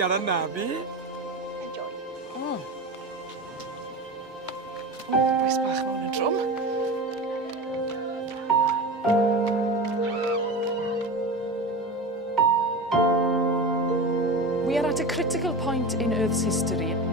yna nabi. Enjoy. O, bwys bach mewn y drwm. We are at a critical point in Earth's history.